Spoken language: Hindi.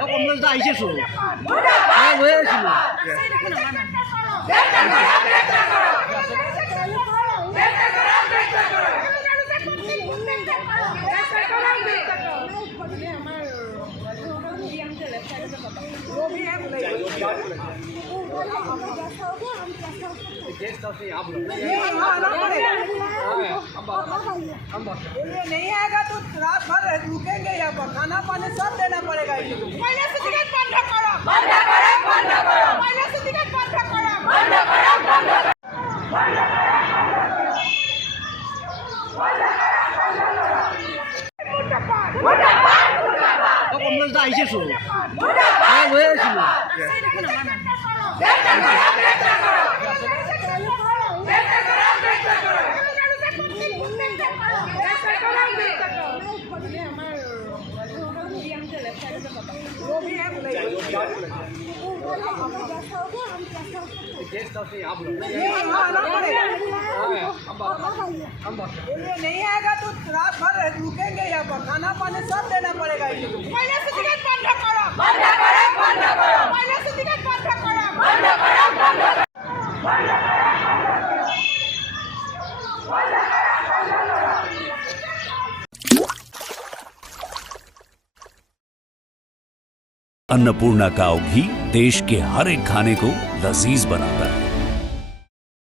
কমলদা আইসেছো হ্যাঁ হয়েছিল नहीं आएगा तो रात भर रुकेंगे यहाँ पर खाना पानी सब देना पड़ेगा पहले से टिकट बंद करो पहले से टिकट बंद करो কমলদা আইসেছো হ্যাঁ হয়েছিল नहीं आएगा तो रात भर रुकेंगे यहाँ पर खाना पानी सब देना पड़ेगा पहले से टिकट बंद करो पहले से टिकट बंद करो अन्नपूर्णा काव घी देश के हर एक खाने को लजीज बनाता है।